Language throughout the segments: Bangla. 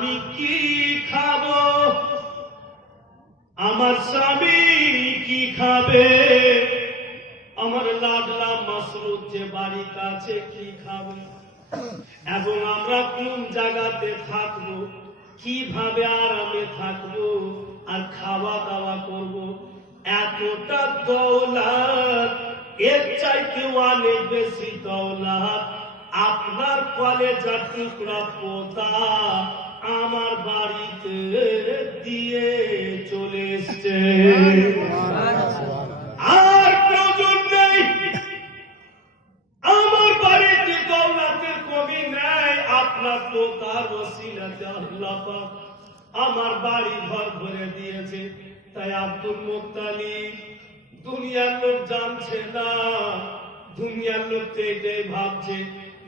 আমি কি খাবো, আমার স্বামী কি খাবে, আমার লাডলা মাসরুদ যে বাড়িতে আছে কি খাবে, এবং আমরা কোন জায়গাতে থাকবো, কিভাবে আরামে থাকবো আর খাওয়া দাওয়া করব। এতটা দৌলত, এর চাইতে অনেক বেশি দৌলত আপনার কলেজার টুকরা পোতা আমার বাড়িতে দিয়ে চলে এসছে। আর প্রয়োজন নেই, আমার বাড়িতে দৌলতের কমি নেই। আপনার পোতার ওসিলাতে আল্লাহ পাক আমার বাড়ি ঘর ভরে দিয়েছে। তাই আব্দুল মুত্তালিব দুনিয়ার লোক জানছে না, দুনিয়ার লোক এটাই ভাবছে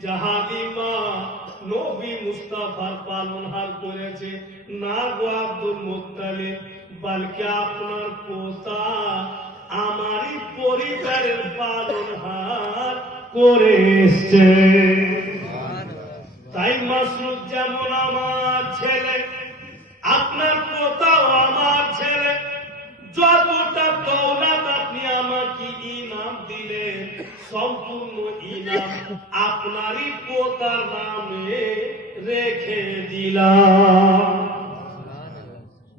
যে হালিমা নবী মুস্তাফার পালনহার করেছে। না গো আব্দুল মুত্তালিব, বলকে আপনার পোতা আমারই পরিবারের পালনহার করে এসছে। তাই মাসুদ যেমন আমার ছেলে, আপনার পোতাও আমার ছেলে। যতটা দৌলত আপনি আমাকে ইনাম দিলেন, সম্পূর্ণ ইনাম আপনারই পোতার নামে রেখে দিলাম।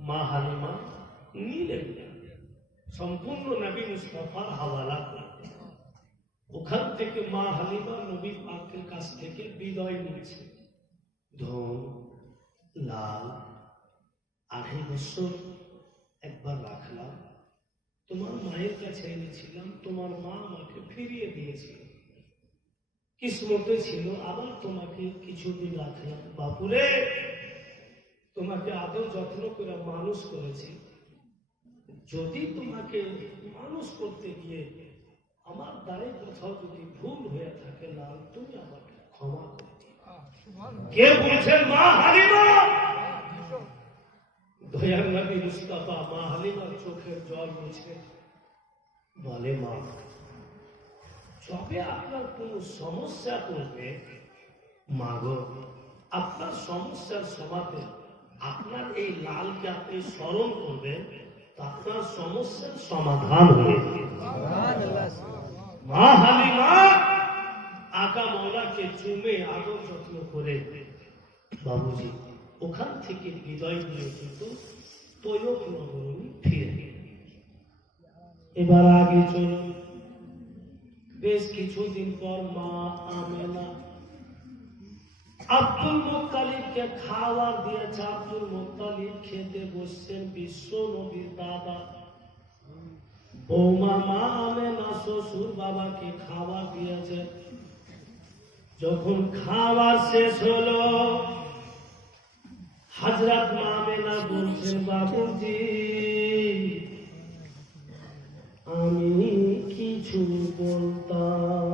মা হালিমা নিলেন, সম্পূর্ণ নবী মুস্তাফার হাওয়ালা করলেন। ওখান থেকে মা হালিমা নবী পাকের কাছ থেকে বিদায় নিয়েছে। ধন লাল 2.5 বছর একবার রাখলাম, তোমার মায়ের কাছে এনেছিলাম, তোমার মা আমাকে ফিরিয়ে দিয়েছিল। কিসমতে ছিল আবার তোমাকে কিছুদিন রাখলাম। বাপুরে, তোমাকে আদর যত্ন করে মানুষ করেছি, যদি তোমাকে মানুষ করতে গিয়ে আমার দ্বারে কোথাও যদি ভুল হয়ে থাকে লাল, তুমি আমাকে ক্ষমা করে দিও। কে বলছেন? মা হালিমা। দয়ার নবী মুস্তাফা মা হালিমার চোখের জল মুছে বলে, মা, যবে আপনার কোন সমস্যা করবে, মা গো, আপনার সমস্যার সমাধান আপনার এই লালকে আপনি স্মরণ করবেন, আপনার সমস্যার সমাধান হয়ে যাবে। মা হালিমা আকা মৌলাকে চুমে আদর যত্ন করে বাবুজি ওখান থেকে বিদায় নিয়ে কিন্তু তৈয়ব নগরী ফিরে। এবার আগে চলুন। বেশ কিছুদিন পর মা আমেনা আব্দুল মুত্তালিবকে খাবার দিয়েছে। আব্দুল মুত্তালিব খেতে বসছেন। বিশ্ব নবীর দাদা বৌমা মা আমেনা শ্বশুর বাবাকে খাবার দিয়েছে। যখন খাবার শেষ হলো, হযরত মা আমেনা বলছেন, বাবুজি আমি কিছু বলতাম।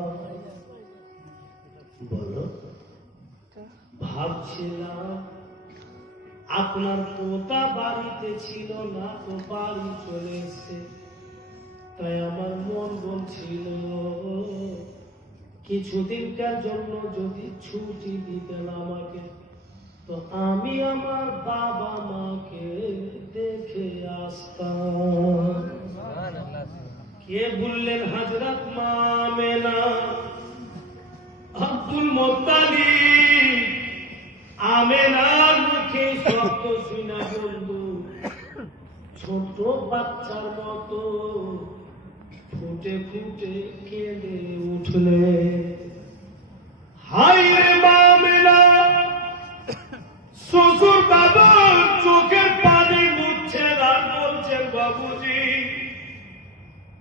বলো। ভাবছিলাম আপনার পোতা বাড়িতে ছিল না, তো বাড়ি চলে এসেছে। তাই আমার মন বলছিল কিছুদিনকার জন্য যদি ছুটি দিতেন আমাকে, তো আমি আমার বাবা মাকে দেখে আসতাম। কে বললেন? হযরত মা আমেনা। আব্দুল মুত্তালিব আমেনার মুখে শব্দ শুনে বলল, ছোট বাচ্চার মতো ফুটে ফুটে কেঁদে উঠলে। হায় রে মা আমেনা, শ্বশুর বাবা চোখের পানি মুছছে আর বলছেন, বাবুজি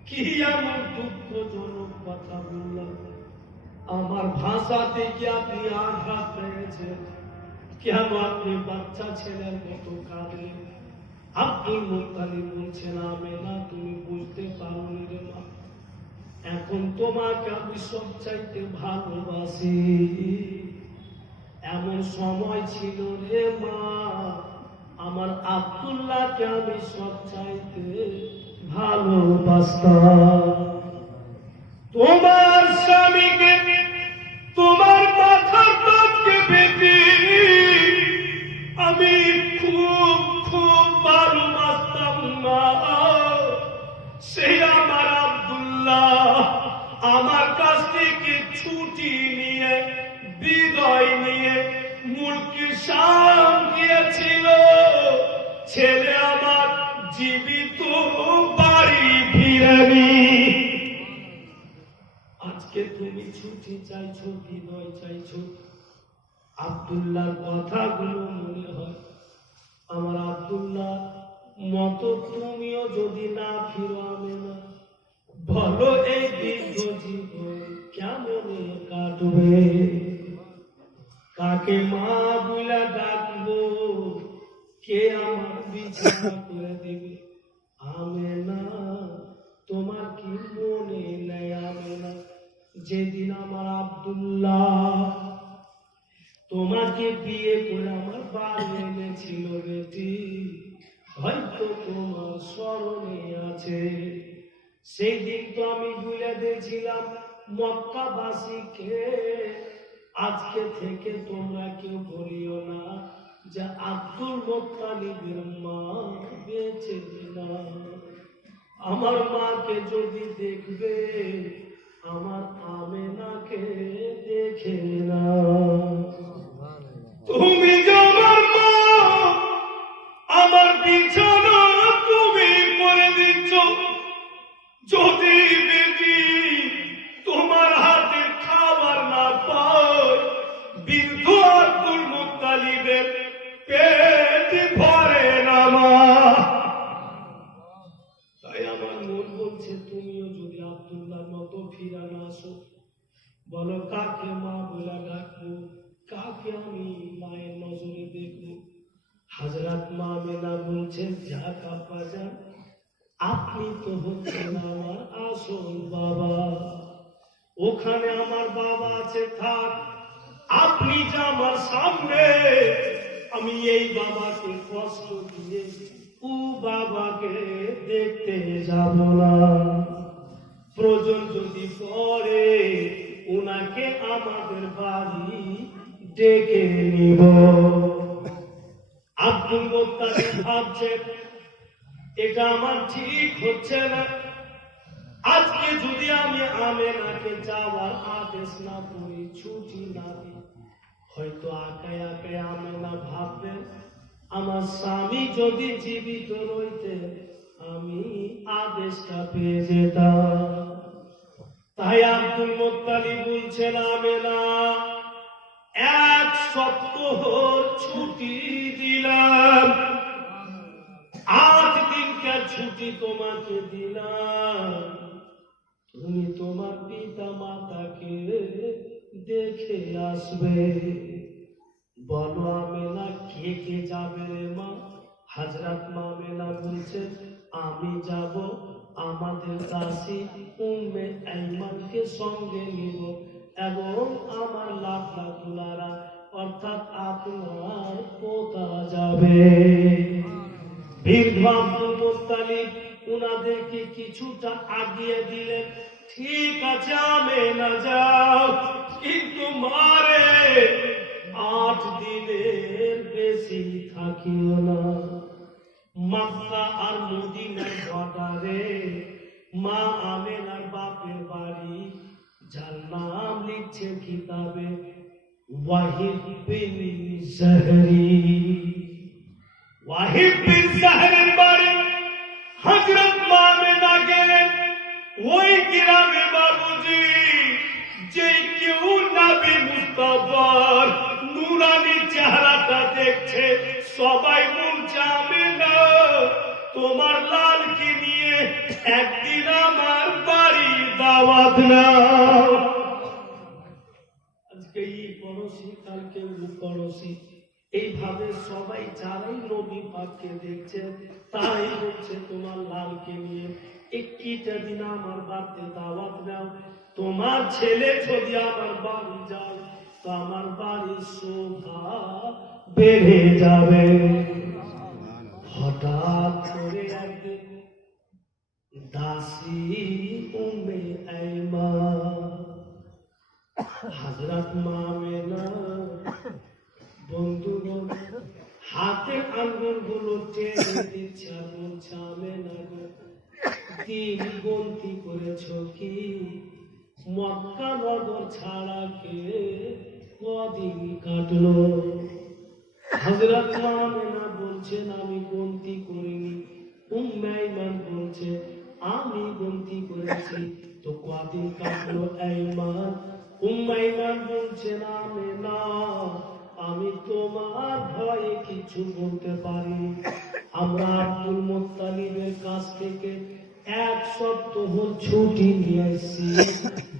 কি এমন দুঃখজনক কথা বললাম, আমার ভাষাতে কি আপনি আঘাত পেয়েছেন? কেন আপনি বাচ্চা ছেলের মতো কাঁদলেন? আব্দুল মুত্তালিব বলছেন, আমেনা তুমি বুঝতে পারোনি রে মা, এখন তোমাকে আমি সবচাইতে ভালোবাসি। এমন সময় ছিল রে মা, আমার আব্দুল্লাহকে আমি সবচাইতে ভালোবাসতাম। তোমার স্বামীকে, তোমার মাথার তাজকে পেতে আমি নাম দিয়েছিল ছেলে আমার জীবিত বাড়ি ফিরেনি। আজকে তুমি ছুটি চাইছো, বিনয় চাইছো। আব্দুল্লাহর কথাগুলো মনে হয় আমার আব্দুল্লাহ মতো তুমিও যদি না ফিরো আমেনা, বলো এই দীর্ঘ জীবন কেমন কাটবে? কাকে মা বলে ডাকবো? কে আমার বিছানা করে দেবে? আমেনা, তোমার কি মনে নেই আমেনা, যেদিন আমার আব্দুল্লাহ তোমাকে বিয়ে করে আমার বাড়ি এনেছিল বেটি, হয়তো তোমার স্মরণে আছে। সেই দিন তো আমি বলে দিয়েছিলাম মক্কাবাসীকে, আজকে থেকে তোমরা কেউ বলিও না যে আব্দুল মুত্তালিবের মা বেঁচে না। আমার মাকে যদি দেখবে, আমার আমেনাকে দেখে না। তুমি যে আমার মা, আমার বিছানা তুমি করে দিচ্ছ। যদি বেটি তোমার হাতে খাবার না পায়, বৃদ্ধ আব্দুল মুত্তালিবের পেট ভরে না মা। তাই আমার মন বলছে তুমিও যদি আব্দুল্লাহর মতো ফিরে না আসো, বলো কাকে মা বলে ডাকবো, কাকে আমি মায়ের নজরে দেখবো? হযরত মা আমেনা বলছেন, যা কাপা যান, আপনি তো হচ্ছেন আমার আসল বাবা। ওখানে আমার বাবা আছে, থাক। আপনি যে আমার সামনে, আমি এই বাবাকে কষ্ট দিয়ে ও বাবাকে দেখতে যাব না। প্রয়োজন যদি পড়ে ওনাকে আমাদের বাড়ি ডেকে নিব। আব্দুল মুত্তালিব ভাবছে এটা আমার ঠিক হচ্ছে না। আজকে যদি আমি আমেনাকে যাওয়ার আদেশ না করি, ছুটি না দিই, হয়তো আঁকায় আঁকায় আমেনা ভাববে আমার স্বামী যদি জীবিত রইতে আমি আদেশটা পেয়ে যেতাম। তাই আব্দুল মুত্তালিব বলছেন, আমেনা, 1 সপ্তাহ ছুটি দিলাম, 8 দিনকার ছুটি তোমাকে দিলাম। তুমি তোমার পিতা মাতাকে দেখে আসবে। বলো আমেনা, কে কে যাবে রে মা? হযরত মা আমেনা বলছেন, আমি যাব, আমাদের দাসী উম্মে আইমানকে সঙ্গে নিব, এবং আমার লাখা দুলারা অর্থাৎ আপনার পোতা যাবে। বৃদ্ধ আব্দুল মুত্তালিব উনাদেরকে কিছুটা আগিয়ে দিলেন। ঠিক আছে আমেনা যাও, কিন্তু মারে 8 দিনের বেশি থাকিও না। মক্কা আর মদিনার বর্ডারে মা আমেনার বাপের বাড়ি, যার নাম লিখছে কিতাবে ওয়াহিদ বিন জাহরি। ওয়াহিদ বিন জাহরির বাড়ি হযরত মা আমেনা গেলেন। ওই গ্রামে বাবুজি, যে কেউ নবী মুস্তাফার নূরানি চেহারাটা দেখছে, সবাই বলছে আমেনা, তোমার লালকে নিয়ে একদিন আমার বাড়ি দাওয়াত নাও। আজকে এই পড়োশি, কালকে ও পড়োশি, এইভাবে সবাই যারাই নবী পাককে দেখছে তারাই বলছে তোমার লালকে নিয়ে একটা দিন আমার বাড়িতে দাওয়াত নাও। তোমার ছেলে যদি আমার বাড়ি যায় তো আমার বাড়ির শোভা বেড়ে যাবে। হঠাৎ করে একদিন দাসী উম্মে আইমান হযরত মা আমেনা বন্ধুগণ হাতের আঙ্গুলগুলো টেনে দিচ্ছে আর বলছে, আমেনা গো, দিন গন্তি করেছ কি? মক্কা নগর ছাড়া কে কদিন কাটলো? হযরত আমেনা বলছেন আমি গন্তি করিনি, উম্মে আইমান বলছে আমি গন্তি করেছি। তো কদিন কাটলো আইমান, উম্মে আইমান বলছেন আমেনা আমি তোমার ভয়ে কিছু বলতে পারি। আমরা আব্দুল মুত্তালিবের কাছ থেকে 1 সপ্তাহ ছুটি নিয়ে এসেছি,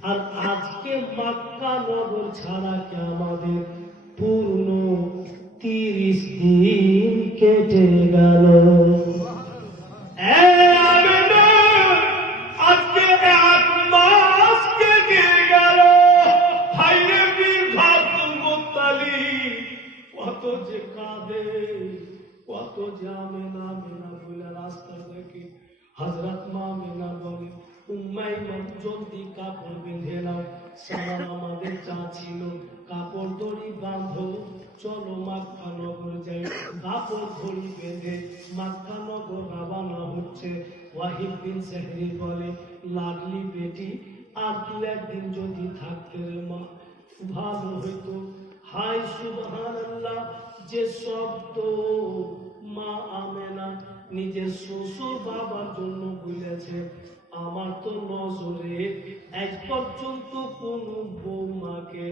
আর আজকে মক্কা নগর ছাড়া কি আমাদের পূর্ণ 30 দিন কেটে গেল। আজকে 1 মাস কেটে গেল। হাইরে বীর আব্দুল মুত্তালিব কত যে কাঁদে, কত যে আমেনা আমেনা বলে রাস্তা দেখে। হযরত মা আমেনা বলে উম্মে আইমান জলদি কাপড় বেঁধে নাও, সারা আমাদের যা ছিল কাপড় দড়ি বাঁধো, চলো মক্কা নগর যাই। কাপড় দড়ি বেঁধে মক্কা নগর রওনা হচ্ছে। ওয়াহিদ বিন সেহরি বলে লাগলি বেটি আর 2-1 দিন যদি থাকতে রে মা ভালো হইতো। হাই সুবহানাল্লাহ, যে শব্দ মা আমেনা নিজের শ্বশুর বাবার জন্য বলেছে, আমার তো নজরে আজ পর্যন্ত কোন বৌমাকে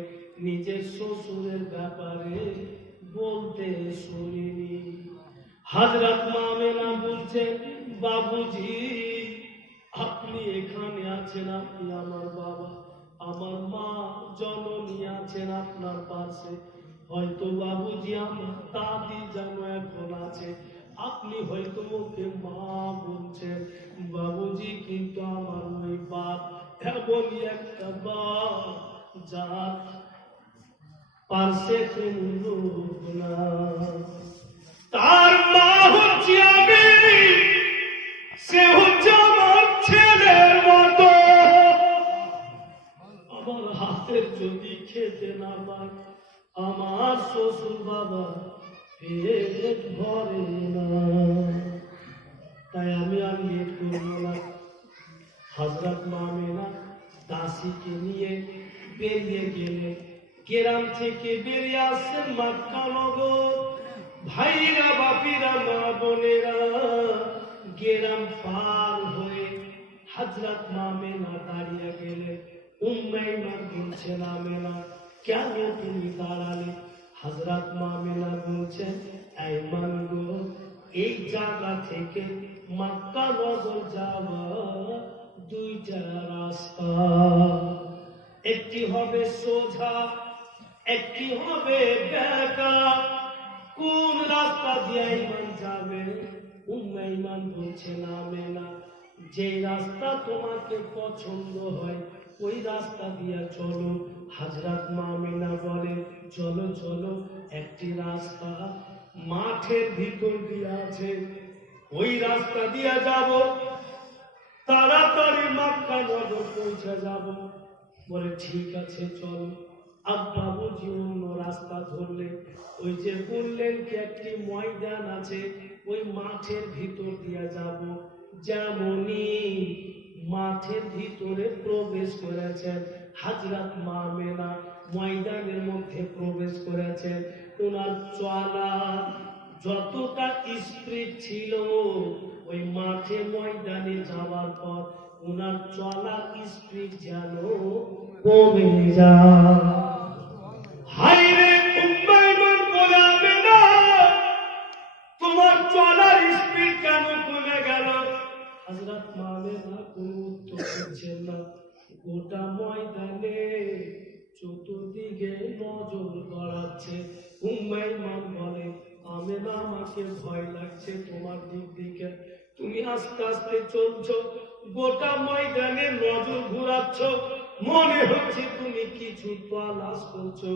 নিজের শ্বশুরের ব্যাপারে বলতে শুনিনি। হযরত মা আমেনা বলছেন বাবুজি আপনি এখানে আছেন, আপনি আমার বাবা, আমার মা জননী আছেন আপনার পাশে। হয়তো বাবুজি আমার দাদি যেন এখন আছে, আপনি হয়তো ওকে মা বলছেন বাবুজি, কিন্তু আমার ওই বাপ এমনই একটা বাপ যার পাশে কোন লোক না, তার মা হচ্ছে আমি, সে হচ্ছে আমার ছেলের মতো। আমার হাতের যদি খেতে না পায় আমার শ্বশুর বাবা পেট ভরে না। তাই আমি আর লেট করবো না। হযরত মা আমেনা দাসীকে নিয়ে বেরিয়ে গেলেন। গ্রাম থেকে বেরিয়ে আসছেন মক্কা নগর। ভাইরা বাপিরা মা বোনেরা গ্রাম পার হয়ে হযরত মা আমেনা দাঁড়িয়ে গেলেন। উম্মে আইমান বলছেন আমেনা কেন তুমি দাঁড়ালে? হযরত মা আমেনা বলছেন আইমান গো, এই জায়গা থেকে মক্কা নগর যাওয়া 2টা রাস্তা, একটি হবে সোজা, একটি হবে বেঁকা। কোন রাস্তা দিয়ে আইমান যাবে? উম্মে আইমান বলছেন আমেনা যে রাস্তা তোমাকে পছন্দ হয় ওই রাস্তা দিয়ে চলো। হযরত মা আমেনা বলে চলো চলো, একটি রাস্তা মাঠের ভিতর দিয়ে আছে, ওই রাস্তা দিয়ে যাব, তাড়াতাড়ি মক্কা নগর পৌঁছে যাব। বলে ঠিক আছে চলো। বাবুজি অন্য রাস্তা ধরলে, ওই যে বললেন কি একটি ময়দান আছে, ওই মাঠের ভিতর দিয়ে যাব। যেমনই মাঠের ভিতরে প্রবেশ করেছেন হযরত মা আমেনা, ময়দানের মধ্যে প্রবেশ করেছেন, ওনার চলা যতটা স্পিড ছিল ওই মাঠে ময়দানে যাওয়ার পর ওনার চলার স্পিড যেন কমে যায়। হাইরে উম্মে আইমান বলে আমেনা তোমার চলার স্পিড কেন কমে গেল? হযরত মা আমেনা কোনো উত্তর দিচ্ছেন না। গোটা ময়দানে চতুর্দিকে নজর গড়াচ্ছে। উম্মে আইমান বলে আমেনা আমাকে ভয় লাগছে তোমার দিকে, তুমি আস্তে আস্তে চলছো, গোটা ময়দানে নজর ঘুরাচ্ছ, মনে হচ্ছে তুমি কিছু তালাশ করছো,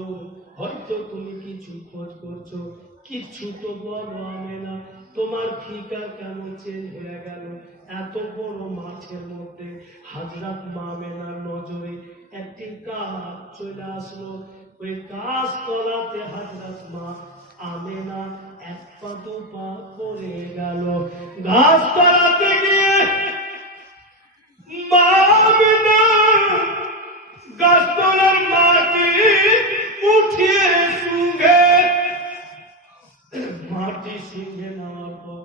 হয়তো তুমি কিছু খোঁজ করছো, কিছু তো বলো আমেনা, তোমার ফিকার কেন চেঞ্জ হয়ে গেল? এত বড় মাঠের মধ্যে হযরত মা আমেনার নজরে একটি গাছ চলে আসলো। ওই গাছ তলাতে হযরত মা আমেনা 1 পা 2 পা পড়ে গেল। গাছ তলাতে গিয়ে মা আমেনা গাছতলার মাটি উঠিয়ে শুঙ্গে মাটি সিংহে নেওয়ার পর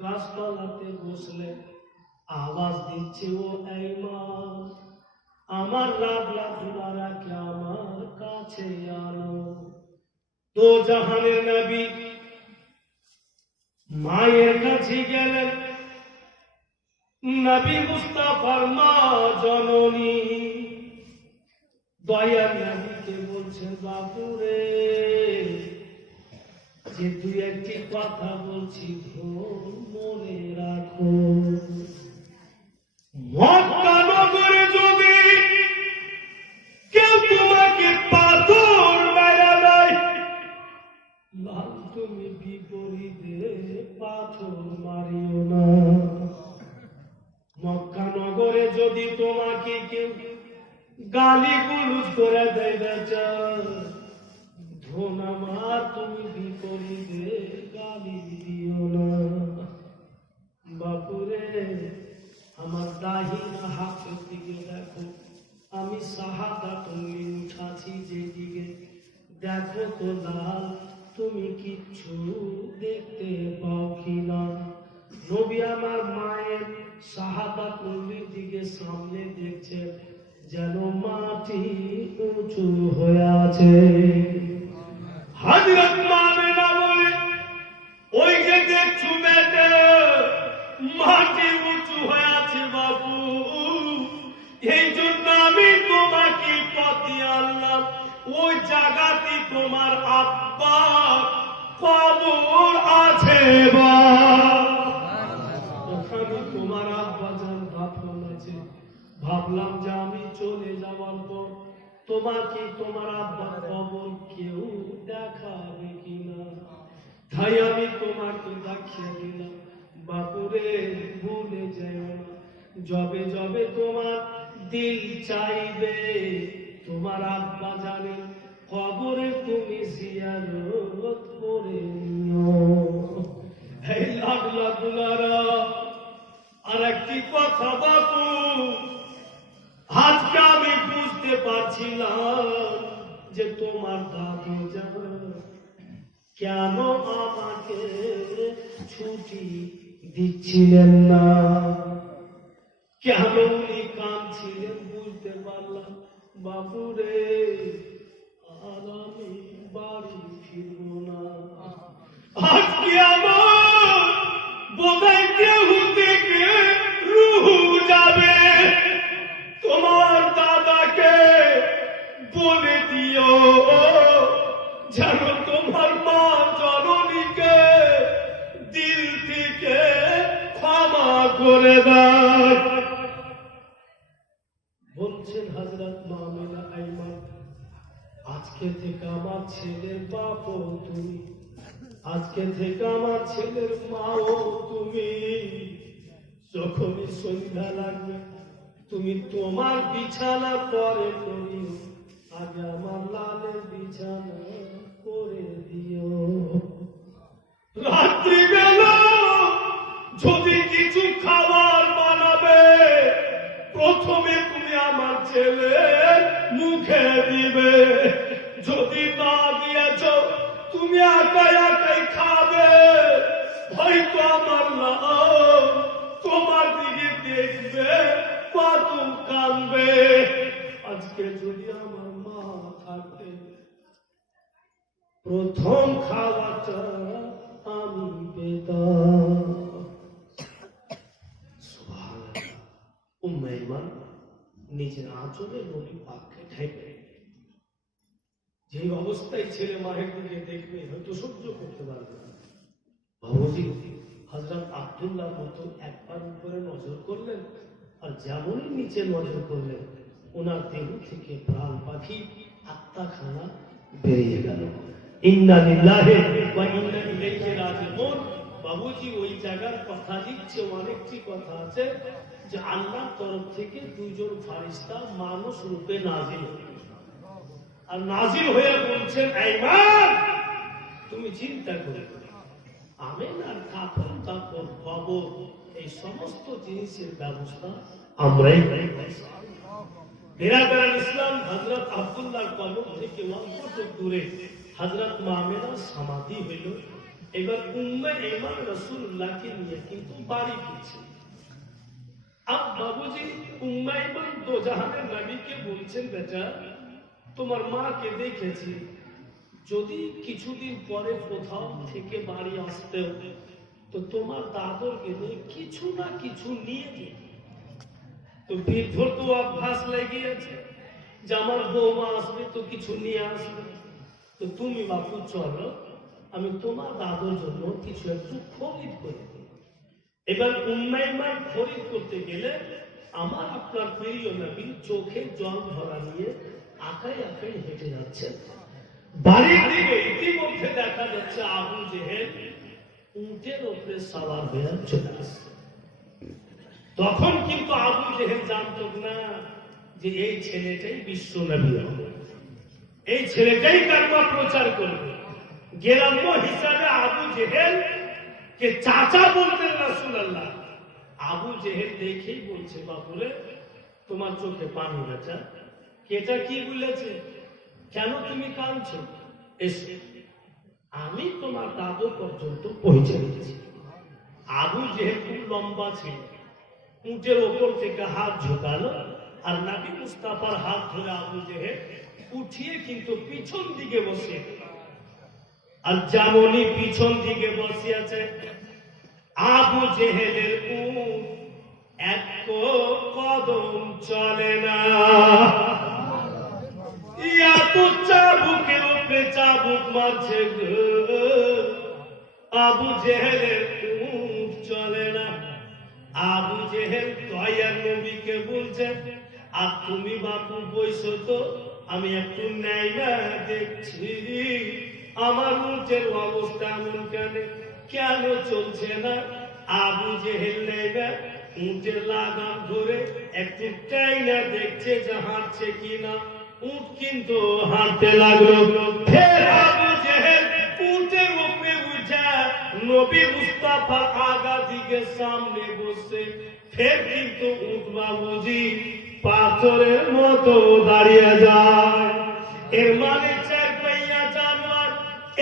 গাছতলাতে বসলে আওয়াজ দিচ্ছে, ও এই মা, আমার রাবলা দুলারাকে আমার কাছে আনো। তো জাহানের নবী মায়ের কাছে গেলেন। নবী মুস্তাফার মা জননী দয়ার নবীকে বলছেন, বাপুরে, যে তুই একটি কথা বলছি মনে রাখো, মক্কা নগরে যদি কেউ তোমাকে পাথর মারা দেয়, লাল তুমি বিপরীতে পাথর মারিও না। মক্কা নগরে যদি তোমাকে কেউ গালি গুলুজ করে দেয়, ধোনামার তুমি বিপরীতে গালি দিও না। বাপুরে, আমার দাহিনা হাতের দিকে দেখো, আমি শাহাদাত তুমি উঠাছি যেদিকে, দেখো তো লাল তুমি কিচ্ছু দেখতে পাও কিনা। নবী আমার মায়ের শাহাদাত নবীর দিকে সামনে দেখছে, যেন মাটি উঁচু হয়ে আছে। হযরত মামিনা বলে, ওই যে দেখছো বেটে, মাটি উঁচু হয়ে আছে বাবু, এই জন্য আমি তোমাকে পথে আনলাম। ওই জায়গাতে তোমার আব্বা কবর আছে, ওখানে তোমার আব্বা যান দাফন আছে। ভাবলাম যে আমি চলে যাওয়ার পর তোমাকে তোমার আব্বার কবর কেউ দেখাবে কিনা, তাই আমি তোমাকে দেখিয়ে দিলাম। বাপুরে, ভুলে যেও না, যবে যবে তোমার দিল চাইবে তোমার আব্বা জানেন কবরে তুমি জিয়ারত করে নিও। এই লাডলা দুলারা, আর একটি কথা বাপু, আজকে আমি বুঝতে পারছিলাম যে তোমার দাদু যান কেন আমাকে ছুটি দিচ্ছিলেন না, কেন উনি কাঁদছিলেন, বুঝতে পারলাম। বাপুরে, আর আমি বাড়ি ফিরব না। আজকে আমার বোধহয় কেউ থেকে রুহ যাবে। তোমার দাদাকে বলে দিও যেন তোমার মা জননীকে দিল থেকে ক্ষমা করে দেয়। বলছেন হযরত মামিনা আইমান, আজকে থেকে আমার ছেলের বাপও তুমি, আজকে থেকে আমার ছেলের মাও তুমি। যখনই সন্ধ্যা লাগবে তুমি তোমার বিছানা পরে করিও, আগে আমার লালের বিছানা করে দিও। রাত্রিবেলা যদি কিছু খাবার বানাবে, প্রথমে তুমি আমার ছেলের মুখে দিবে। যদি না দিয়েছ, তুমি একাই একাই খাবে। হয়তো আমার লাল তোমার দিকে দেখবে, কত কাঁদবে। আজকে যদি আমার মা থাকে, প্রথম খাওয়াটা আমি পেতাম। উম্মে ঈমান নিজের আঁচলে নবী পাককে ঢেকে, যে অবস্থায় ছেলে মায়ের দিকে দেখবে হয়তো সহ্য করতে পারবে না। বাবুজি হযরত আব্দুল্লাহ মতো একবার উপরে নজর করলেন, আর যেমনই নিচে নজর করলেন, ওনার দেহ থেকে প্রাণ পাখি আত্মাখানা বেরিয়ে গেল। ইন্না লিল্লাহি ওয়া ইন্না ইলাইহি রাজিউন। বাবুজি ওই জায়গার কথা লিখছে, অনেকটি কথা আছে যে আল্লাহর তরফ থেকে দুইজন ফেরেশতা মানুষ রূপে নাজিল হয়েছে, আর নাজিল হয়ে বলছেন, ঈমান তুমি চিন্তা করে আমেনার কাফন কাপড় কবর এই সমস্ত জিনিসের ব্যবস্থা আমরাই বিরাদারান ইসলাম। হযরত আব্দুল্লাহর কবর থেকে অল্প দূরে হযরত মামেনার সমাধি হইল। এবার উম্মে ঈমান রাসূলুল্লাহকে নিয়ে কিন্তু বাড়ি ফিরছে। अब बाबूजी उम्मा इमान दो জাহানের নবীকে বলছেন, বেটা তোমার মাকে দেখেছি, যদি কিছুদিন পরে কোথাও থেকে বাড়ি আসতে তো তোমার দাদরকে নিয়ে কিছু না কিছু নিয়ে যেত। তো বৃদ্ধর তো অভ্যাস লেগে আছে যে আমার বৌমা আসবে তো কিছু নিয়ে আসবে, তো তুমি বাপু চলো আমি তোমার দাদুর জন্য কিছু একটু খরিদ করে দিই। এবার উম্মে ঈমান খরিদ করতে গেলে আমার আপনার প্রিয় নবী চোখে জল ভরা নিয়ে আকাই আকাই হেঁটে যাচ্ছেন। বাড়ির দিকে ইতিমধ্যে দেখা যাচ্ছে আবু জেহেল উটের উপরে সওয়ার হয়ে চলে আসছে। তখন কিন্তু আবু জেহেল জানত না যে এই ছেলেটাই বিশ্ব নবী হবে, এই ছেলেটাই কালিমা প্রচার করবে। গ্রাম্য হিসাবে আবু জেহেল কে চাচা বলতেন রাসূলুল্লাহ। আবু জেহেল দেখেই বলছে, বাপুরে তোমার চোখে পানি বেটা, এটা কি বলেছে, কেন তুমি কাঁদছো, এসে আমি তোমার দাদু পর্যন্ত পৌঁছে দিয়েছি। আবু জেহেল খুব লম্বা ছিল, উটের ওপর থেকে হাত ঝোঁকালো আর নবী মুস্তাফার হাত ধরে আবু জেহেল উঠিয়ে কিন্তু পিছন দিকে বসে, আর যেমনই পিছন দিকে বসে আছে আবু জেহেলের উট এক কদম চলে না, এত চাবুকের উপরে চাবুক মারছে, আবু জেহেলের উট চলে না। আবু জেহেল দয়ার নবীকে বলছে, আর তুমি বাপু বইসো তো আমি একটু ন্যায় না দেখছি আমার উটের অবস্থা এমন কেন চলছে না। আবু জেহেল নেবে উটের লাগাম ধরে একটু টাইনা দেখছে যে হাঁটছে কিনা, উট কিন্তু হাঁটতে লাগলো। ফের আবু জেহেল উটের উপরে উঠা নবী মুস্তাফা আগা দিকে সামনে বসে, ফের কিন্তু উট বাবুজি পাথরের মতো দাঁড়িয়ে যায়। এর মানে চার পাইয়া জানোয়ার,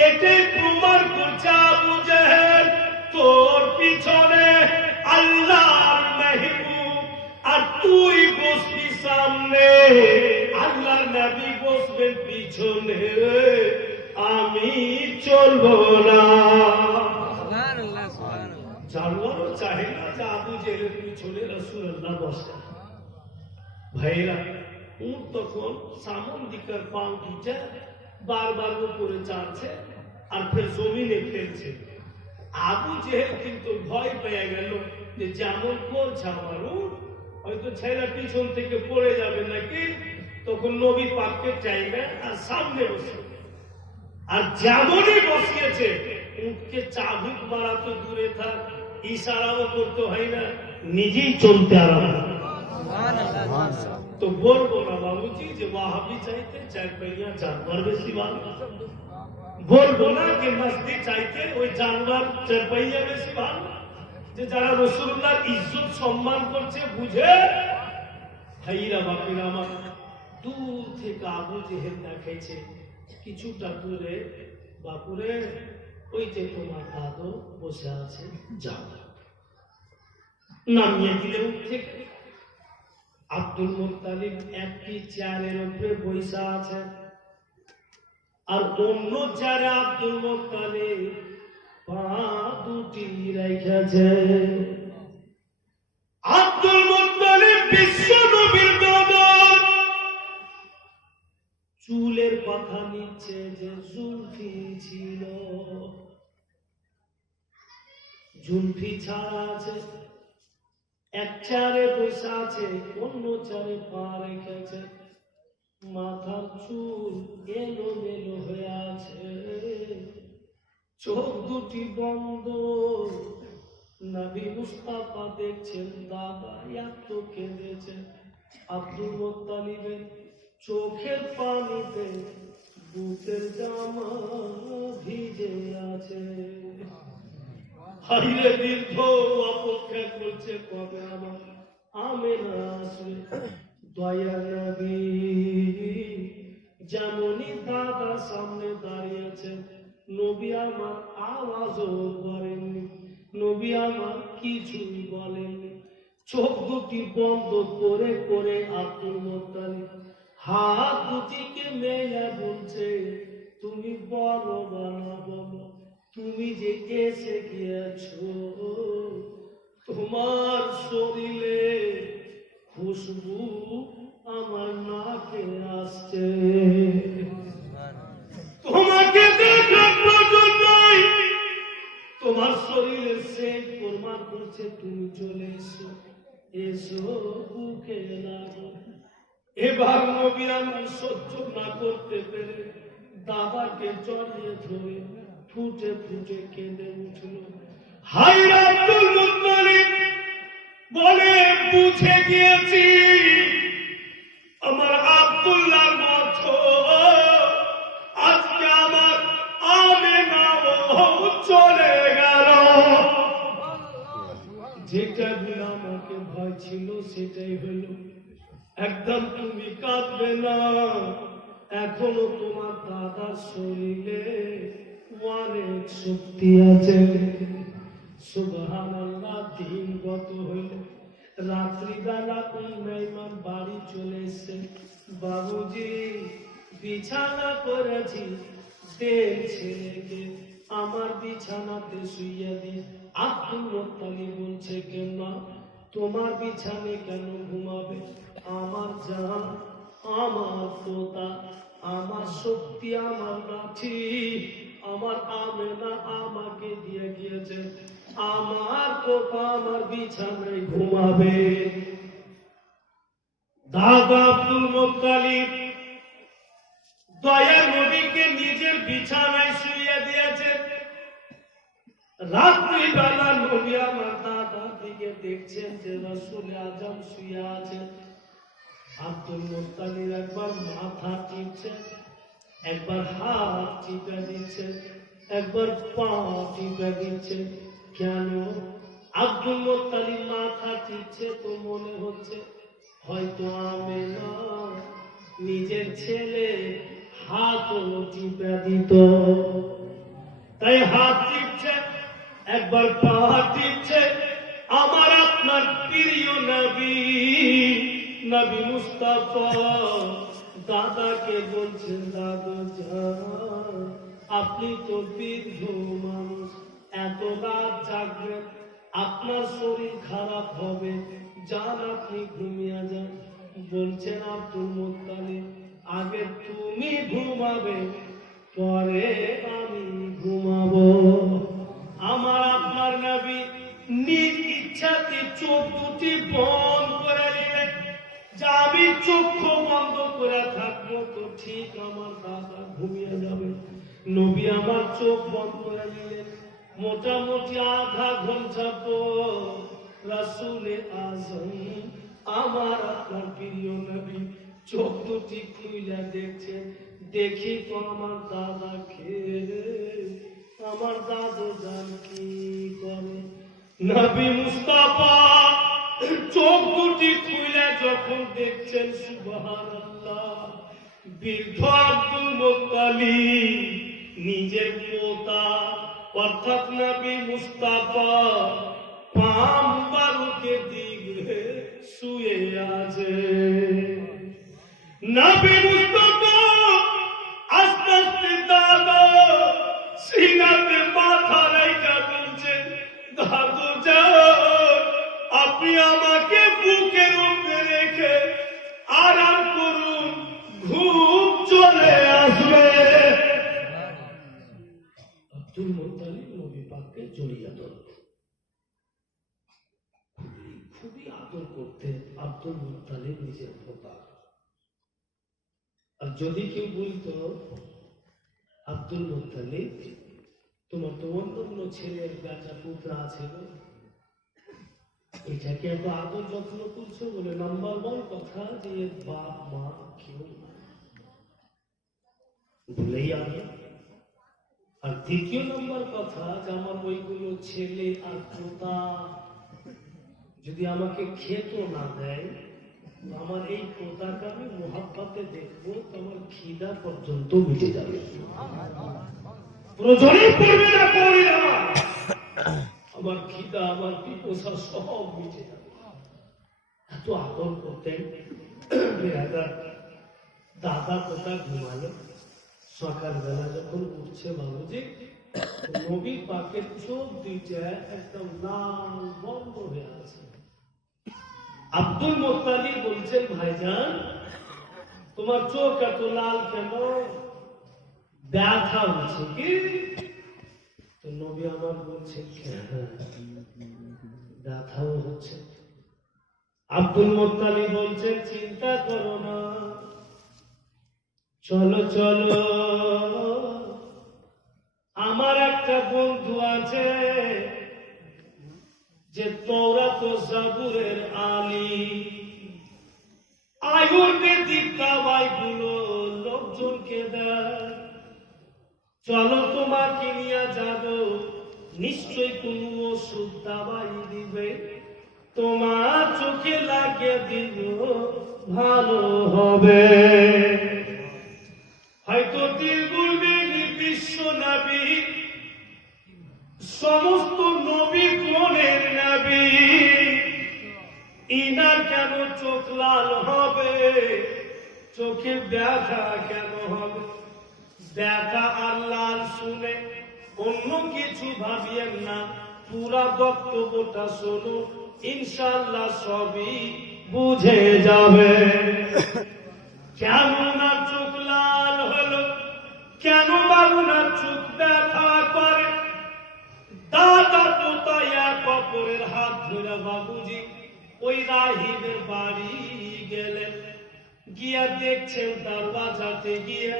এটাই প্রমাণ করছে আবু জেহেল তোর পিছনে আল্লাহর মেহবুব, আর তুই বসবি সামনে, আল্লাহর নবী বসবেন পিছনে, আমি চলবো না। জানোয়ারও চাহে না যে আবু জেহেলের পিছনে রাসূলুল্লাহ বসে। ভাইরা উট তখন সামন দিকের পাউটিটা বারবার উপরে চাচ্ছে আর ফের জমিনে ফেলছে। আবু জেহেল কিন্তু ভয় পেয়ে গেল যে যেমন করছে আমার উট হয়তো ছেলে পিছন থেকে পড়ে যাবে নাকি, তখন নবী পাককে চাইবে আর সামনে বসে, আর যেমনই বসিয়েছে উটকে চাবুক মারা তো দূরে থাক, ইশারাও করতে হয় না, নিজেই চলতে আরম্ভ। তো বলবো না বাবুজি যে ওয়াহাবি চাইতে চার পাইয়া জানোয়ার বেশি ভালো, বলবো না যে মসজিদ চাইতে ওই জানোয়ার চার পাইয়া বেশি ভালো, যে যারা রাসূলুল্লাহর ইজ্জত সম্মান করছে বুঝে। ভাইরা বাপিরা আমার, দূর থেকে আবু জেহেল দেখাইছে কিছুটা দূরে, বাপুরে ওই যে তোমার দাদু বসে আছে, যাও। নামিয়ে দিলে উঠ থেকে। আব্দুল মুত্তালিব একটি চেয়ারের উপরে বসে আছে, আর অন্য চেয়ারে আব্দুল মুত্তালিব পা দুটি রেখেছে। আব্দুল মুত্তালিব বিশ্ব নবীর দাদা, চুলের কথা নিচ্ছে যে জুলফি ছিল, জুলফি ছাড়া আছে, এক চারে বসে আছে, অন্য চারে পা রেখেছে, মাথার চুল এলোমেলো হয়ে আছে, চোখ দুটি বন্ধ। নবী মুস্তাফা দেখছেন দাদা এত কেঁদেছে, আব্দুল মুত্তালিবের চোখের পানিতে বুকের জামা ভিজে আছে। হাইরে দীর্ঘ অপেক্ষা করছে কবে আমার আমেনা আসবে। দয়া নবী যেমনই দাদা সামনে দাঁড়িয়েছে নবী আমার আওয়াজও করেননি, নবী আমার কিছুই বলেননি। চোখ দুটি বন্ধ করে করে আব্দুল মুত্তালিব হাত দুটিকে মেলে বলছে, তুমি বলো বানা বলো, তুমি যে এসে গিয়েছো, তোমার শরীরে খুশবু আমার নাকে আসছে, তোমাকে দেখার প্রয়োজন নেই, তোমার শরীরের সেন্ট প্রমাণ করছে তুমি চলে এসো, এসো বুকে লাগো। এবার নবী আমার সহ্য না করতে পেরে দাদাকে জড়িয়ে ধরে ফুটে ফুটে কেঁদে উঠল। হায় আব্দুল মুত্তালিব বলে, বুঝে গিয়েছি আমার আব্দুল্লাহর মতো আজকে আমার আমিনাও চলে গেল। যেটা বিনা আমাকে ভয় ছিল সেটাই হলো। একদম তুমি কাঁদবে না, এখনো তোমার দাদার শরীরে অনেক শক্তি আছে। সুবহানাল্লাহ। দিন গত হইল, রাত্রিবেলা ইমাম বাড়ি চলে এসে, বাবুজি বিছানা করেছি, দেন ছেলেকে আমার বিছানাতে শুইয়ে দিন। আব্দুল মুত্তালিব বলছে, কেন তোমার বিছানে কেন ঘুমাবে? আমার জান, আমার পোতা, আমার শক্তি, আমার লাঠি, আমার আমেনা আমাকে দিয়ে গিয়েছে, আমার পোতা আমার বিছানায় ঘুমাবে। দাদা আব্দুল মুত্তালিব দয়া নবীকে নিজের বিছানায় শুইয়ে দিয়েছে। রাত্রিবেলা নবী আমার দাদার দিকে দেখছেন যে রাসূল আজম শুয়ে আছেন। আব্দুল মুত্তালিব একবার মাথা টিপছে, একবার হাত টিপে দিচ্ছে, একবার পা টিপে দিচ্ছে। কেন? আব্দুল মুত্তালিব মাথা টিপছে তো মনে হচ্ছে হয়তো আমেনা নিজের ছেলে হাতও টিপে দিত, তাই হাত টিপছে, একবার পা টিপছে। আমার আপনার প্রিয় নবী, নবী মুস্তাফা দাদাকে বলছেন, দাদা জান আপনি তো বৃদ্ধ মানুষ, এত রাত জাগবেন, আপনার শরীর খারাপ হবে, যান আপনি ঘুমিয়ে যান। বলছেন আব্দুল মুত্তালিব, আগে তুমি ঘুমাবে, পরে আমি ঘুমাবো। আমার আপনার নবী নিজ ইচ্ছাতে চোখ দুটি বন্ধ করে নিলেন, যা আমি চক্ষু বন্ধ করে থাকবো তো ঠিক আমার দাদা ঘুমিয়ে যাবে। নবী আমার চোখ বন্ধ করে নিলেন। মোটামুটি আধা ঘন্টা পর রাসূলে আযম আমার আপনার প্রিয় নবী চোখ দুটি খুলে দেখছেন, দেখি তো আমার দাদাকে, আমার দাদু জান কি করে। নবী মুস্তাফা চোখ দুটি খুলে যখন দেখছেন, সুবহানাল্লাহ, বৃদ্ধ আব্দুল মুত্তালিব নিজের পোতা অর্থাৎ নবী মুস্তাফা পাম বারুকে দিকে শুয়ে আছে। নবী মুস্তাফা আস্তে আস্তে দাদা সিনাতে মাথা রেখে বলছেন, দাদু যান আপনি আমাকে বুকের উপরে রেখে আরাম করুন, ঘুম চলে আসবে। আব্দুল মুত্তালিব নবী পাককে জড়িয়ে ধরল, খুবই আদর করতেন আব্দুল মুত্তালিব নিজের পোতা। আর যদি কেউ বলতো, আব্দুল মুত্তালিব তোমার তো অন্য কোনো ছেলের বেটা পুত্র আছে, এটাকে এত আদর যত্ন করছো বলে নাম্বার ওয়ান কথা যে বাপ মা কেউ ভুলেই আমি। আর দ্বিতীয় নম্বর কথা যে আমার ওইগুলো ছেলে আর পোতা যদি আমাকে খেত না দেয়, আমার এই পোতাকে আমি মোহাব্বতে দেখবো তো আমার খিদা পর্যন্ত মিটে যাবে। প্রয়োজনই পড়বে না করে আমার খিদা আমার পিপোসা সব মিটে যাবে। এত আদর করতেন। দাদা কোথায় ঘুমালো, সকালবেলা যখন উঠছে বাবুজি, নবী পাকের চোখ দুইটা একদম লাল বন্ধ হয়ে আছে। আব্দুল মোত্তালিব বলছেন, ভাইজান তোমার চোখ এত লাল কেন, ব্যথা হচ্ছে কি? তো নবী আমার বলছে, ব্যথাও হচ্ছে। আব্দুল মোত্তালিব বলছেন, চিন্তা করো না, চলো চলো, আমার একটা বন্ধু আছে যে তওরাত ও জাবুরের আলিম, আয়ুর্বেদিক দাওয়াইগুলো লোকজনকে দেয়, চলো তোমাকে নিয়ে যাব, নিশ্চয় কোনো ওষুধ দাওয়াই দিবে, তোমার চোখে লাগিয়ে দিব, ভালো হবে। হয়তো দিল বলবে বিশ্ব নবী, সমস্ত নবী কোনের নবী, ইনার কেন চোখ লাল হবে, চোখে ব্যথা কেন হবে? ব্যথা আর লাল শুনে অন্য কিছু ভাবিয়েন না, পুরা বক্তব্যটা শোনো, ইনশাআল্লাহ সবই বুঝে যাবে। কেন না চোখ লাল হলো, কেন বাবু না চোখ ব্যথা করে? দাদা পোতা এক অপরের হাত ধরে বাবুজি ওই রাহিবের বাড়ি গেলেন, গিয়া দেখছেন দরওয়াজাতে গিয়ে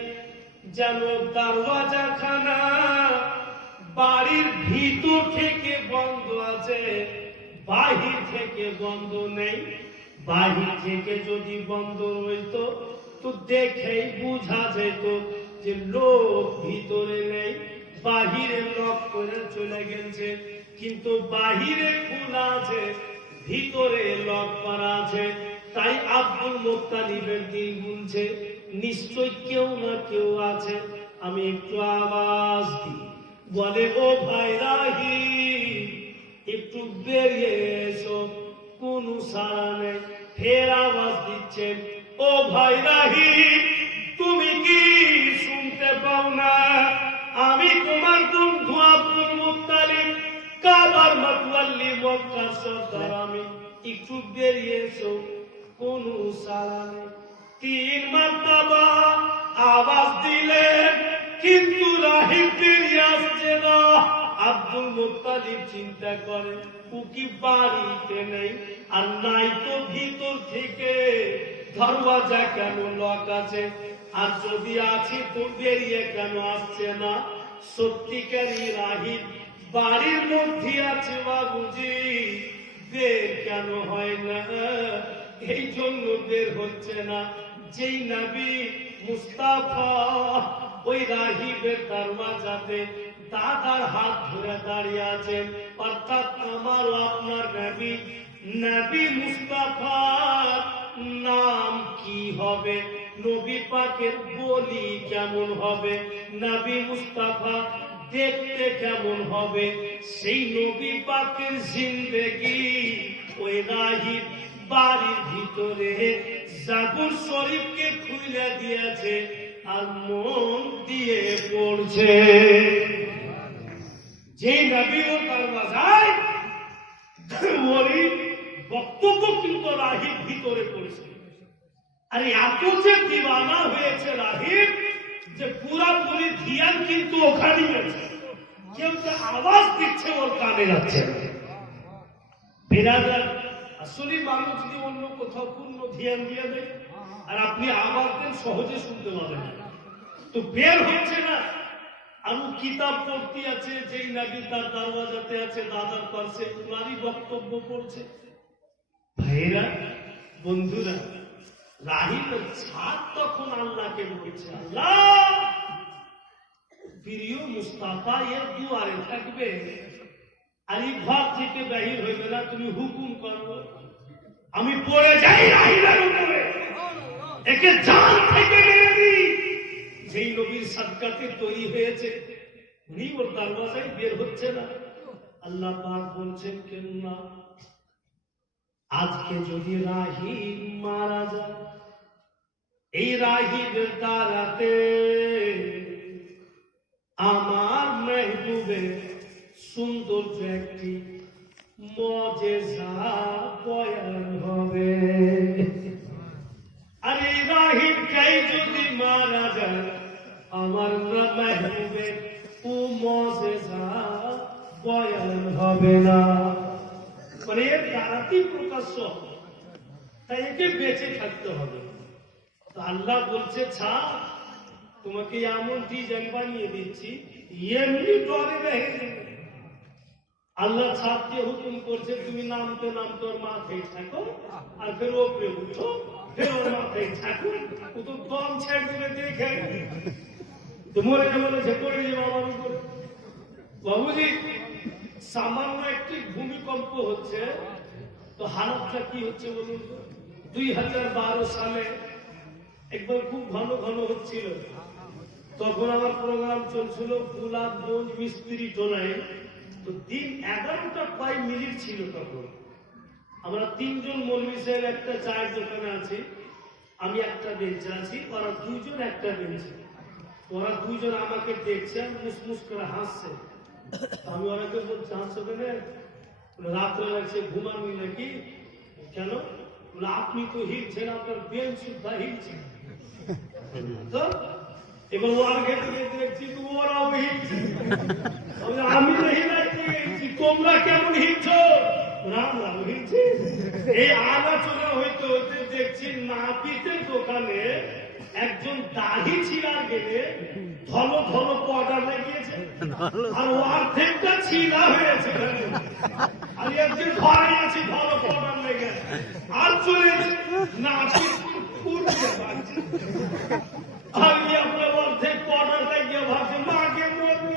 যেন দরওয়াজা খানা বাড়ির ভিতর থেকে বন্ধ আছে, বাহির থেকে বন্ধ নেই। বাহির থেকে যদি বন্ধ হইতো তো দেখেই বুঝা যেত যে লোক ভিতরে নেই, বাহিরে লক করে চলে গেছে। কিন্তু বাহিরে খোলা আছে, ভিতরে লক করা আছে। তাই আব্দুল মোত্তালিবের দিল বলছে, নিশ্চয় কেউ না কেউ আছে, আমি একটু আওয়াজ দিই। বলে, ও ভাই রাহি, একটু বেরিয়ে এসো, কোন সাড়া নেই। ফের আওয়াজ দিচ্ছে, ও ভাই রাহি, তুমি কি শুনতে পাও না? আমি তোমার বন্ধু আব্দুল মোত্তালিব, কাবার মাতওয়াল্লি, মক্কার সর্দার আমি, একটু বেরিয়ে এসো, কোন সাড়া নেই। 3 মারতাবা আওয়াজ দিলেন, কিন্তু রাহিব বেরিয়ে আসছে না। আব্দুল মোত্তালিব চিন্তা করে, ও কি বাড়িতে নেই? আর নাই তো ভিতর থেকে দরওয়াজা কেন লক আছে? আর যদি আছে তো বেরিয়ে কেন আসছে না? সত্যিকারই রাহিব বাড়ির মধ্যে আছে বাবুজি, বের কেন হয় না? এই জন্য বের হচ্ছে না। যেই নবী মুস্তাফা ওই রাহিবের দরওয়াজাতে দাদার হাত ধরে দাঁড়িয়ে আছেন, অর্থাৎ আমার আপনার নবী, নবী মুস্তাফার নাম কি হবে? নবী পাকের বলি কেমন হবে? নবী মুস্তাফা দেখতে কেমন হবে? সেই নবী পাকের জিন্দেগি ওই রাহিব বাড়ির ভিতরে জাবুর শরীফকে খুলে দিয়েছে আর মন দিয়ে পড়ছে। যে নবী ও দরওয়াজায় ওই বক্তব্য কিন্তু রাহিব ভিতরে পড়ছে। আরে এত যে দিওয়ানা হয়েছে রাহিব যে পুরাপুরি ধ্যান কিন্তু ওখানেই আছে, কেউ যে আওয়াজ দিচ্ছে ওর কানে যাচ্ছে। বিরাদার আসলে মানুষ যদি অন্য কোথাও পূর্ণ ধ্যান দিয়ে দেয় আর আপনি আওয়াজ দেন, সহজে শুনতে পাবেন না, তো বের হচ্ছে না। আমি কিতাব পড়তে আছে, যেই নবী তার দরওয়াজাতে আছে, দাদার পাশে ওনারই বক্তব্য পড়ছে। ভাইরা, বন্ধুরা, রাহিবের ছাদ তখন আল্লাহকে বলছে, আল্লাহ প্রিয় মুস্তাফা এর দুয়ারে থাকবে, আর এই ঘর থেকে বাহির হইবে না, তুমি হুকুম করো, আমি পড়ে যাই রাহিবের উপরে, একে জান থেকে মেরে দিই। যেই নবীর সাদকাতে তৈরি হয়েছে, উনি ওর দরওয়াজায় বের হচ্ছে না। আল্লাহ পাক বলছেন কেন না, আজকে যদি রাহিব মারা যায়, এই রাহিবের দ্বারাতে আমার মেহবুবের সৌন্দর্য একটি মজেজা বয়ান হবে। আর এই রাহিবটাই যদি মারা যায়, আমার মেহবুবের ও মজেজা বয়ান হবে না। মানে এর দ্বারাতেই প্রকাশ্য, তাই একে বেঁচে থাকতে হবে। তো আল্লাহ বলছে, ছাড়, তোমাকে এমন ডিজাইন বানিয়ে দিচ্ছি, এমনি ডরে দেখে। আল্লাহ ছাদকে হুকুম করছে, তুমি নামতে নামতে ওর মাথায় থাকো, আর ফের ওপরে উঠো, ফের ওর মাথায় থাকো। ও তো দম ছেড়ে দেবে দেখে, তো মরে বলেছে পড়ে যাবে আমার উপরে। বাবুজি, সামান্য একটি ভূমিকম্প হচ্ছে, তো হালতটা কি হচ্ছে বলুন তো। 2012 সালে একবার খুব ঘন ঘন হচ্ছিল, তখন আমার প্রোগ্রাম চলছিল গোলাপগঞ্জ মিস্ত্রি টোলায়। তো দিন 11টা ছিল। তখন আমরা 3 জন মৌলভী সাহেব একটা চায়ের দোকানে আছি, আমি একটা বেঞ্চে আছি, ওরা 2 জন একটা বেঞ্চে। ওরা 2 জন আমাকে দেখছে, মুসমুস করে হাসছে। আমি ওরাকে বলছি, হাসছো কেন? রাত্রে লাগছে, ঘুমাননি নাকি? কেন? আপনি তো হিলছেন, আপনার বেঞ্চ সুদ্ধা হিলছে। তো এবার ওর ক্ষেত্রে দেখছি ওরাও হিলছে। আমি তো হিলাচ্ছি, তোমরা কেমন হিলছ? রাম রাম হিলছে। এই আলোচনা হইতে হইতে দেখছি নাপিতের দোকানে একজন দাহি ছিলার গেলে ধল ধল পর্দা লাগিয়েছে, আর অর্ধেকটা ছিলা হয়েছে। আর একজন ঘরে আছে ধল পর্দা লেগে, আর চলেছে নাপিত পুরুষে পাচ্ছে। আমি আপনার অর্ধেক পর্দা লাগিয়ে ভাবছি মাকে মরবে,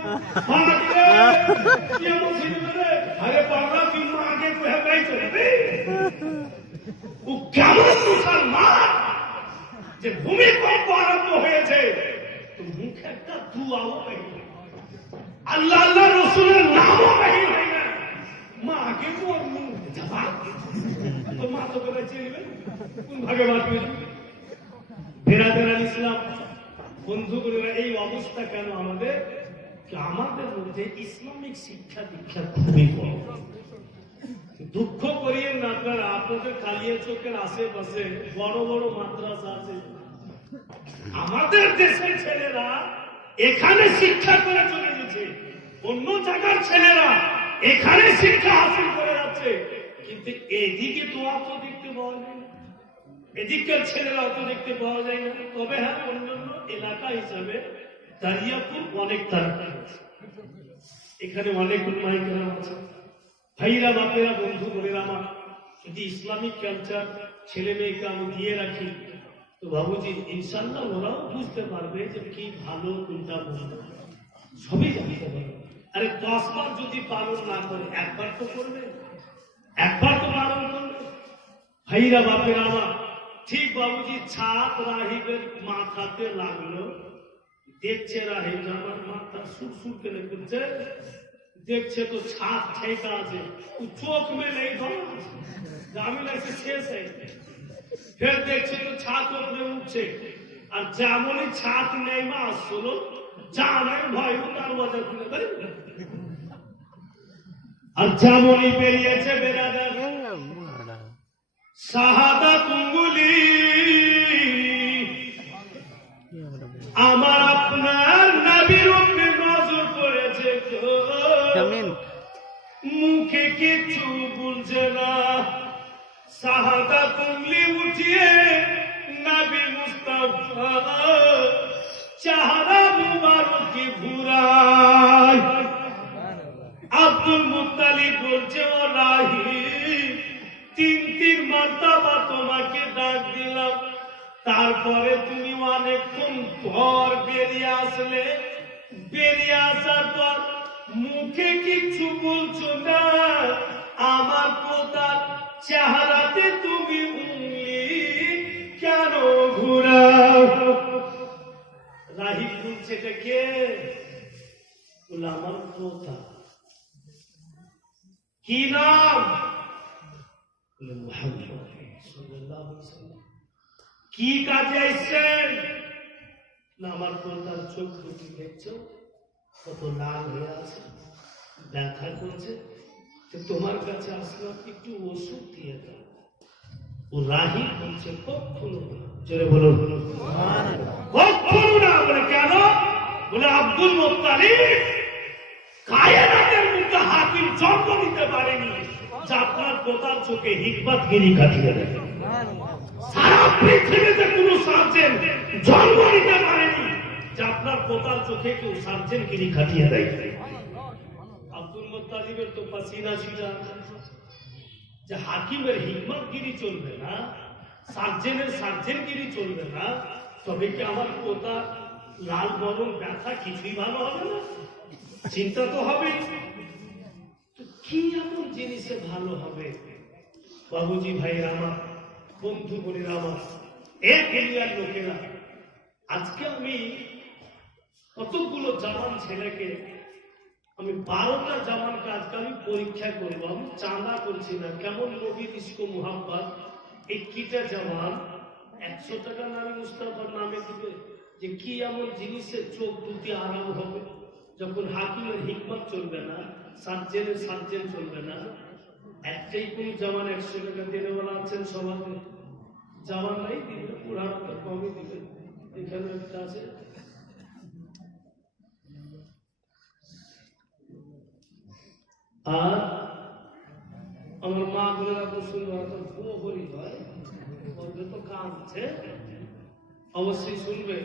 আরে বাবা তুই মাকে কোথায় চলবে? ও কেমন মুসলমান যে ভূমিকম্প আরম্ভ হয়েছে, তো মুখে একটা দুয়াও বাহির, আল্লাহ আল্লাহ রসুলের নামও বাহির হয় না। মাকে মরবো, তো মা তো কোথায় চিনবে? কোন ভাগে বাঁচবে? বেরাদের ইসলাম বন্ধুগুলোরা, এই অবস্থা কেন আমাদের? আমাদের মধ্যে ইসলামিক শিক্ষা দীক্ষা খুবই কম। দুঃখ করিয়েন না আপনারা, আপনাদের কালিয়া চোখের আশেপাশে বড় বড় মাদ্রাসা আছে। আমাদের দেশের ছেলেরা এখানে শিক্ষা করে চলে গেছে, অন্য জায়গার ছেলেরা এখানে শিক্ষা হাসিল করে যাচ্ছে, কিন্তু এদিকে তো অত দেখতে পাওয়া যায় না, এদিকের ছেলেরা অত দেখতে পাওয়া যায় না। তবে হ্যাঁ, অন্যান্য এলাকা হিসাবে দারিয়াপুর অনেক তারকা আছে, এখানে অনেক মাইকেরা আছে। ভাইরা বাপেরা বন্ধু বোনেরা আমার, যদি ইসলামিক কালচার ছেলে মেয়েকে আমি দিয়ে রাখি, তো বাবুজি ইনশাল্লাহ ওরাও বুঝতে পারবে যে কি ভালো কোনটা ভুল, সবই জানতে পারবে। আরে 10 বার যদি পালন না করে, একবার তো করবে, একবার তো পালন করবে। ভাইরা বাপেরা আমার, ঠিক বাবুজি ছাদ রাহিবের মাথাতে লাগলো, দেখছে রাহিব আমার মাথা সুরসুর করে করছে, দেখছে তো ছাদ ঠেকা আছে, চোখ মেলে আমি লাগছে শেষ হয়ে। ফের দেখছে তো ছাদ উপরে উঠছে, আর যেমনই ছাদ নেমে আসলো, জানাই ভয় দরওয়াজা খুলে দেয়, আর যেমনই বেরিয়েছে বেরাদার শাহাদাত আঙ্গুলি, আমার আপনার নবীর উপরে নজর পড়েছে, মুখে কিছু বলছে না, শাহাদাত আঙ্গুলি উঠিয়ে নবী মুস্তাফা চেহারা মুবারকে ঘুরায়। আব্দুল মুত্তালিব বলছে, ও রাহিব, 3 মার্তবা তোমাকে ডাক দিলাম, তারপরে তুমি অনেকক্ষণ পর বেরিয়ে আসলে, বেরিয়ে আসার পর মুখে কিছু বলছো না, আমার পোতার চেহারাতে তুমি উংলি কেন ঘুরাও? রাহিব বলছে, কে? বলে আমার পোতা। কি নাম? বলে মুহাম্মদ সাল্লাল্লাহু আলাইহি ওয়াসাল্লাম। কি কাজে আসছেন? না আমার পোতার চোখ দুটি দেখছো কত লাল হয়ে আছে, ব্যথা করছে, তোমার কাছে আসলাম, একটু ওষুধ দিয়ে দাও। ও রাহি বলছে কখনো না। জোরে বলো কখনো না। বলে কেন? বলে আব্দুল মুত্তালিব কায়নাতের মধ্যে হাকিম জন্ম নিতে পারেনি যা আপনার পোতার চোখে হিকমতগিরি কাটিয়ে দেয়। সারা পৃথিবীতে কোন সার্জেন জন্ম নিতে পারেনি যা আপনার পোতার চোখে কেউ সার্জেনগিরি কাটিয়ে দেয়। আব্দুল মুত্তালিবের তো পাসিনা ছিল যে হাকিমের হিকমতগিরি চলবে না, সার্জেনের সার্জেনগিরি চলবে না, তবে কি আমার পোতা লাল বরং ব্যথা কিছুই ভালো হবে না? চিন্তা তো হবে। কি এমন জিনিসে ভালো হবে? বাবুজি ভাইয়ের আমার, বন্ধু বোনের আমার, এক এরিয়ার লোকেরা, আজকে আমি কতগুলো জওয়ান ছেলেকে, আমি 12টা জওয়ানকে আজকে আমি পরীক্ষা করবো। আমি চাঁদা করছি না, কেমন নবীর ইস্ক মুহাব্বত। 21টা জওয়ান 100 টাকা নারী মুস্তাফার নামে দিবে যে কি এমন জিনিসের চোখ দুটি আরাম হবে যখন হাকিমের হিকমত চলবে না, সার্জেনের সার্জেন চলবে না। একটাই কোন জওয়ান 100 টাকা দিনে বলা আছেন সমাজে? জওয়ান নাই দিবে, পুরানো তো কমই দিবে। এখানে একটা আছে। আর আমার মা বোনেরা তো শুনবো, পুরো হরি হয়, তো কাঁদছে, অবশ্যই শুনবে।